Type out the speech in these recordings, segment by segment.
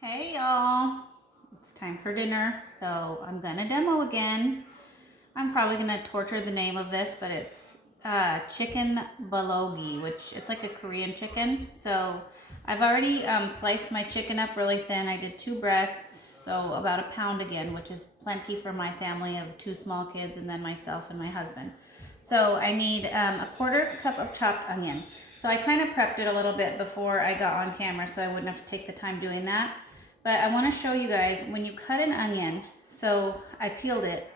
Hey y'all, it's time for dinner, so I'm gonna demo again. I'm probably gonna torture the name of this, but it's chicken bulgogi, which it's like a Korean chicken. So I've already sliced my chicken up really thin. I did 2 breasts, so about a pound again, which is plenty for my family of 2 small kids and then myself and my husband. So I need a 1/4 cup of chopped onion. So I kind of prepped it a little bit before I got on camera so I wouldn't have to take the time doing that. But I want to show you guys when you cut an onion. So I peeled it.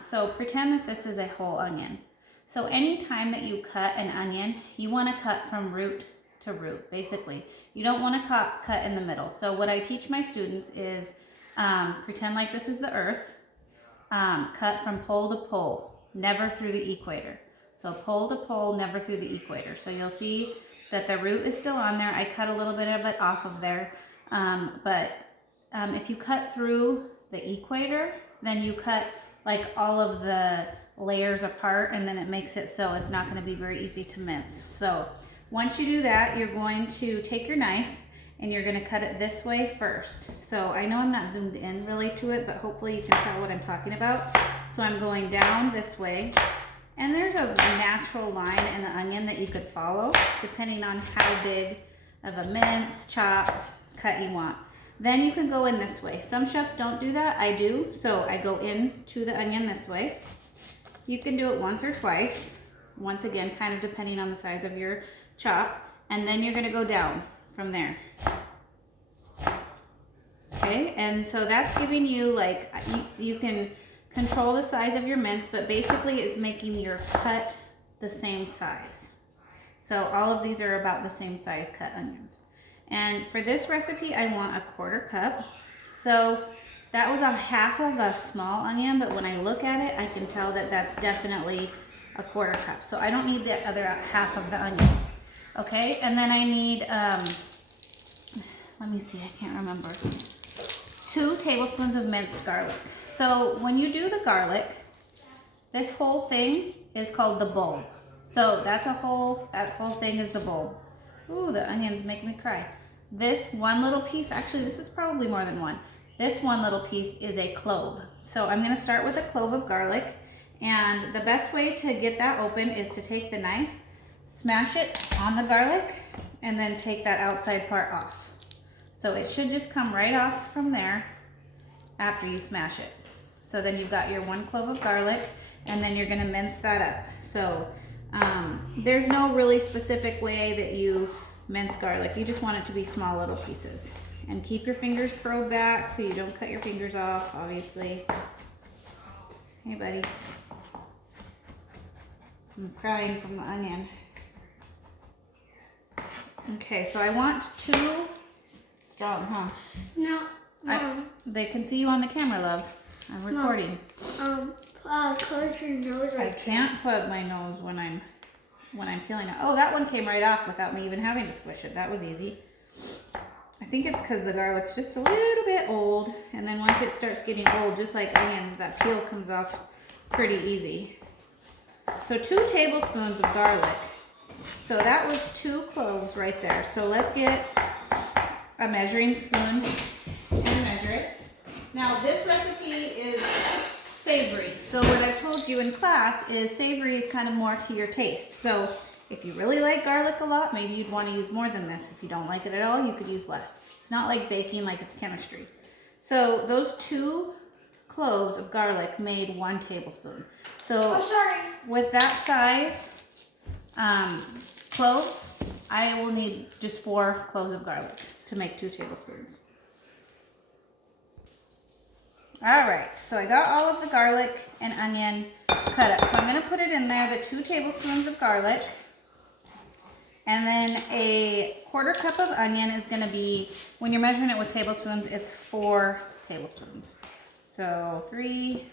So pretend that this is a whole onion. So anytime that you cut an onion, you want to cut from root to root, basically. You don't want to cut in the middle. So what I teach my students is pretend like this is the earth. Cut from pole to pole, never through the equator. So pole to pole, never through the equator. So you'll see that the root is still on there. I cut a little bit of it off of there. If you cut through the equator, then you cut like all of the layers apart, and then it makes it so it's not going to be very easy to mince. So once you do that, you're going to take your knife and you're going to cut it this way first. So I know I'm not zoomed in really to it, but hopefully you can tell what I'm talking about. So I'm going down this way, and there's a natural line in the onion that you could follow depending on how big of a mince, chop, cut you want. Then you can go in this way. Some chefs don't do that. I do. So I go into the onion this way. You can do it once or twice. Once again, kind of depending on the size of your chop. And then you're going to go down from there. Okay, and so that's giving you like, you can control the size of your mince, but basically it's making your cut the same size. So all of these are about the same size cut onions. And for this recipe, I want a 1/4 cup. So that was a half of a small onion, but when I look at it, I can tell that that's definitely a 1/4 cup. So I don't need the other half of the onion. Okay, and then I need, let me see, I can't remember. 2 tablespoons of minced garlic. So when you do the garlic, this whole thing is called the bulb. So that whole thing is the bulb. Ooh, the onion's making me cry. This one little piece, actually this is probably more than one. This one little piece is a clove. So I'm gonna start with a clove of garlic, and the best way to get that open is to take the knife, smash it on the garlic, and then take that outside part off. So it should just come right off from there after you smash it. So then you've got your 1 clove of garlic, and then you're gonna mince that up. So there's no really specific way that you mince garlic. You just want it to be small little pieces. And keep your fingers curled back so you don't cut your fingers off, obviously. Hey, buddy. I'm crying from the onion. Okay, so I want 2 strong, huh? No, they can see you on the camera, love. I'm recording. Close your nose. I can't plug my nose when I'm peeling it. Oh, that one came right off without me even having to squish it. That was easy. I think it's because the garlic's just a little bit old, and then once it starts getting old, just like onions, that peel comes off pretty easy. So 2 tablespoons of garlic. So that was 2 cloves right there. So let's get a measuring spoon and measure it. Now this recipe is savory. So what I've told you in class is savory is kind of more to your taste. So if you really like garlic a lot, maybe you'd want to use more than this. If you don't like it at all, you could use less. It's not like baking, like it's chemistry. So those 2 cloves of garlic made 1 tablespoon. So with that size clove, I will need just 4 cloves of garlic to make 2 tablespoons. All right, so I got all of the garlic and onion cut up. So I'm gonna put it in there, the 2 tablespoons of garlic. And then a 1/4 cup of onion is gonna be, when you're measuring it with tablespoons, it's 4 tablespoons. So 3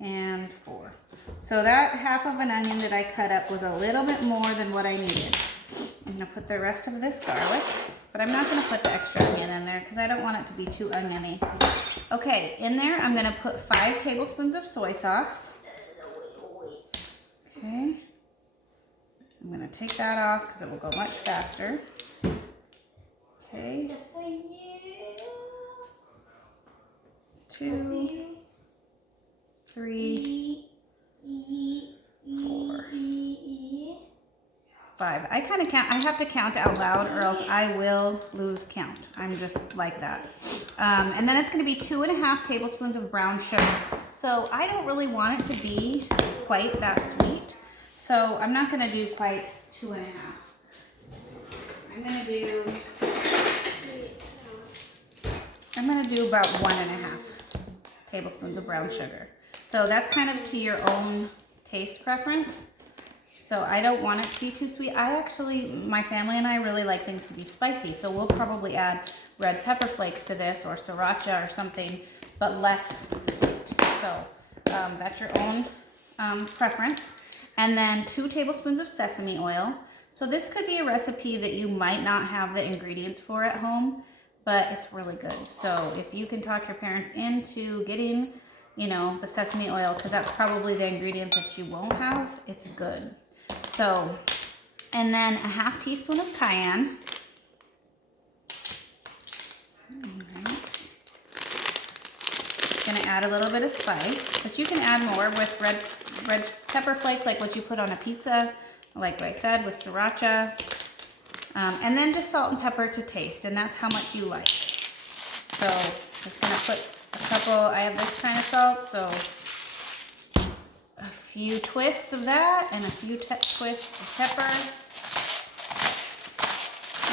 and 4. So that half of an onion that I cut up was a little bit more than what I needed. I'm gonna put the rest of this garlic, but I'm not gonna put the extra onion in there because I don't want it to be too oniony. Okay, in there I'm gonna put 5 tablespoons of soy sauce. Okay, I'm gonna take that off because it will go much faster. Okay, 2, 3, 4, 5. I kind of count. I have to count out loud or else I will lose count. I'm just like that. And then it's going to be 2.5 tablespoons of brown sugar. So I don't really want it to be quite that sweet. So I'm not going to do quite 2.5. I'm going to do about 1.5 tablespoons of brown sugar. So that's kind of to your own taste preference. So I don't want it to be too sweet. My family and I really like things to be spicy. So we'll probably add red pepper flakes to this or sriracha or something, but less sweet. So that's your own preference. And then 2 tablespoons of sesame oil. So this could be a recipe that you might not have the ingredients for at home, but it's really good. So if you can talk your parents into getting, the sesame oil, because that's probably the ingredient that you won't have, it's good. So, and then a 1/2 teaspoon of cayenne. All right. Gonna add a little bit of spice, but you can add more with red pepper flakes, like what you put on a pizza, like I said, with sriracha. And then just salt and pepper to taste, and that's how much you like. So just gonna put a couple, I have this kind of salt, so a few twists of that and a few twists of pepper.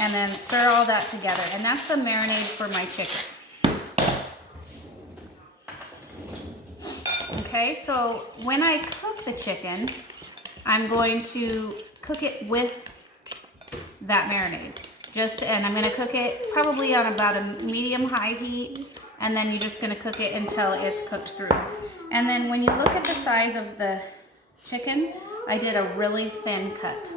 And then stir all that together. And that's the marinade for my chicken. Okay, so when I cook the chicken, I'm going to cook it with that marinade. And I'm gonna cook it probably on about a medium-high heat, and then you're just gonna cook it until it's cooked through. And then when you look at the size of the chicken, I did a really thin cut.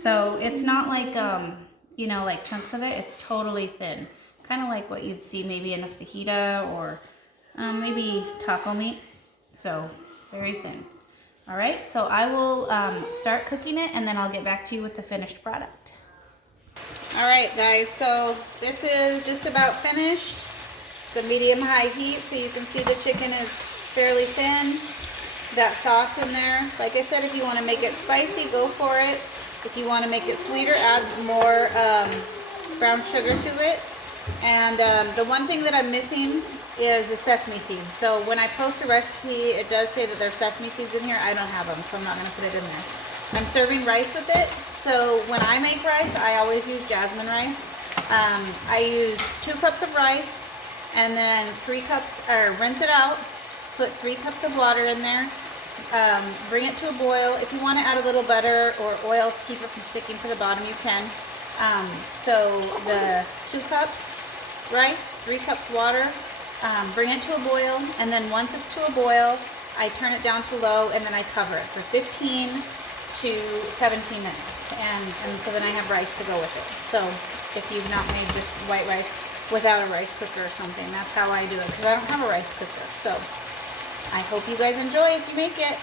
So it's not like, like chunks of it, it's totally thin. Kind of like what you'd see maybe in a fajita or maybe taco meat. So very thin. All right, so I will start cooking it, and then I'll get back to you with the finished product. All right, guys, so this is just about finished. It's a medium-high heat, so you can see the chicken is fairly thin. That sauce in there. Like I said, if you want to make it spicy, go for it. If you want to make it sweeter, add more brown sugar to it. And the one thing that I'm missing is the sesame seeds. So when I post a recipe, it does say that there's sesame seeds in here. I don't have them, so I'm not going to put it in there. I'm serving rice with it. So when I make rice, I always use jasmine rice. I use 2 cups of rice, and then 3 cups, or rinse it out, put 3 cups of water in there, bring it to a boil. If you want to add a little butter or oil to keep it from sticking to the bottom, you can. So the 2 cups rice, 3 cups water, bring it to a boil, and then once it's to a boil, I turn it down to low, and then I cover it for 15 to 17 minutes. And so then I have rice to go with it. So if you've not made just white rice without a rice cooker or something, that's how I do it, because I don't have a rice cooker. So I hope you guys enjoy if you make it.